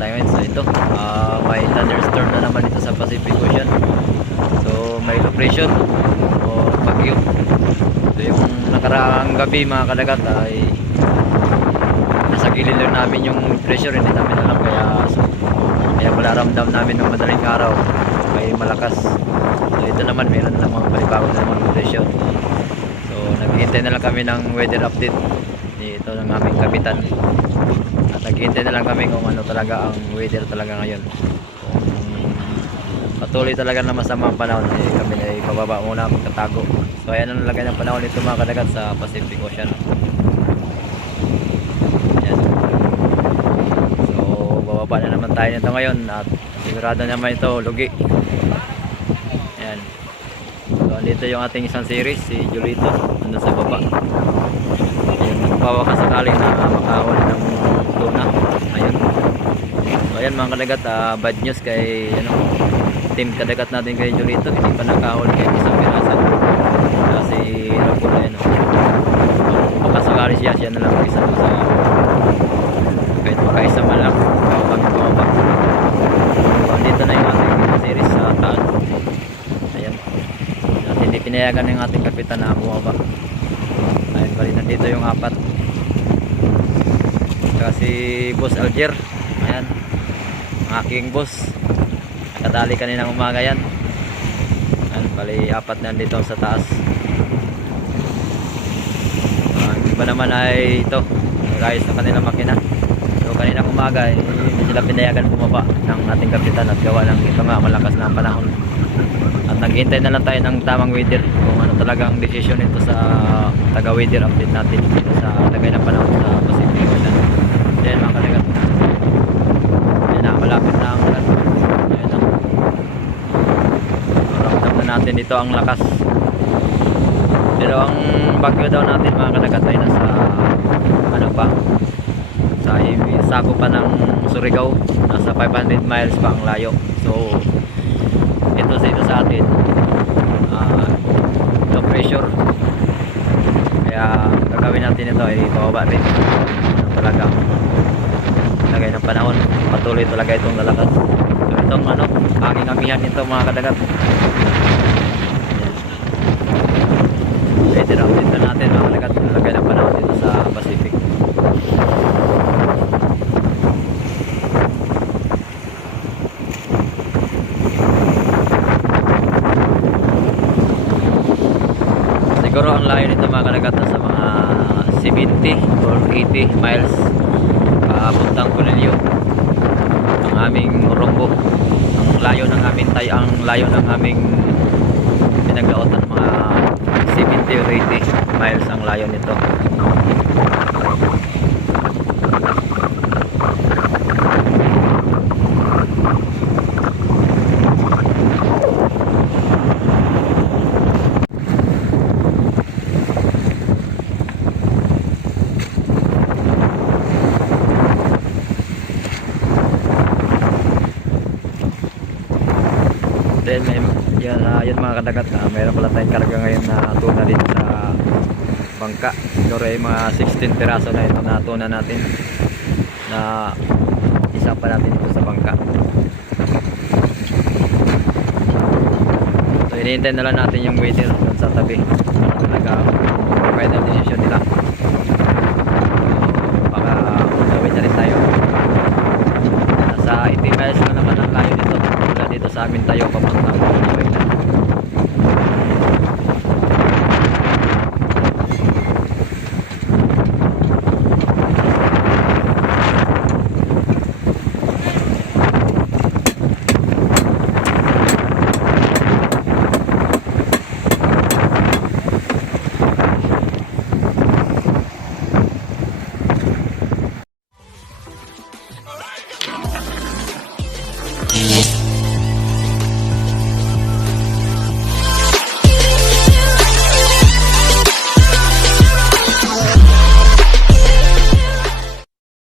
tayo ngayon. So ito, may thunderstorm na naman dito sa Pacific Ocean. So may low pressure o bagyo. So yung nakaraang gabi mga kadagat ay nasa gilid lang namin yung pressure, hindi namin alam, kaya malaramdam namin ng madaling araw may malakas. So ito naman, meron na namang palibawag na naman pressure. So naghihintay na lang kami ng weather update dito ng aming kapitan, at naghihintay na lang kami kung ano talaga ang weather talaga ngayon. Kung patuloy talaga na masama ang panahon, kami ay pababa muna magkatago. So ayan ang lagay ng panahon nito mga kadagat sa Pacific Ocean. Ayan. So bababa na naman tayo nito ngayon at sigurado naman ito lugi. Ayan. So andito yung ating isang series, si Julito, nandun sa baba. Nagpapaka sakaling na makahuli ng tuna. Ayun. So ayan mga kadagat, bad news kay team kadagat natin kay Julito, hindi pa nakahuli kay isang pirasan. Kasi Rapol na yun. Baka sakali siya na lang isa sa kahit makaisa man lang bumaba. So andito na yung ating series sa taas. Ayan. At hindi pinayagan ng ating kapitan na bumaba. Ayun pa rin, nandito yung apat. Kasi Boss Alger, ayan, ang aking boss, nakadali kaninang umaga yan. Ayan, bali apat na nandito sa taas. Ang iba naman ay ito, guys, sa kanilang makina. So kaninang umaga ay hindi sila pinayagan bumaba ng ating kapitan at gawa ng ito nga malakas na panahon. At naghihintay na lang tayo ng tamang weather kung ano talagang decision nito sa taga weather update natin dito sa lagay ng panahon sa Pacific Ocean. Ayan mga kalagat, ayan na, malapit na ang ulan. Ayan na, maramdam na natin dito ang lakas. Pero ang bagyo daw natin mga kalagat ay nasa ano pa, sa sako pa ng Surigao, nasa 500 miles pa ang layo. So ito sa atin low pressure, kaya gagawin natin ito ay bababa rin talagang lagay ng panahon, patuloy talaga itong lalakas. So itong aking amihan nito mga kadagat. Pwede na update na natin mga kadagat lagay ng panahon dito sa Pacific. Siguro ang layo nito mga kadagat sa mga 70 or 80 miles papuntang Cunillo ang aming Morocco. Ang layo ng aming ang layo ng aming pinaglaotan, mga 70 or 80 miles ang layo nito. Then yun mga kadagat, mayroon pala tayong karga ngayon na tuna dito sa bangka. Siguro ay mga 16 piraso na ito na tuna natin na isa pa natin dito sa bangka. So hinihintay na lang natin yung waiter doon sa tabi para talaga final decision nila. Baka gawin na rin tayo. Nasa 80 miles na naman ang layo nito mula dito sa amin tayo papuntang Manila. Yeah.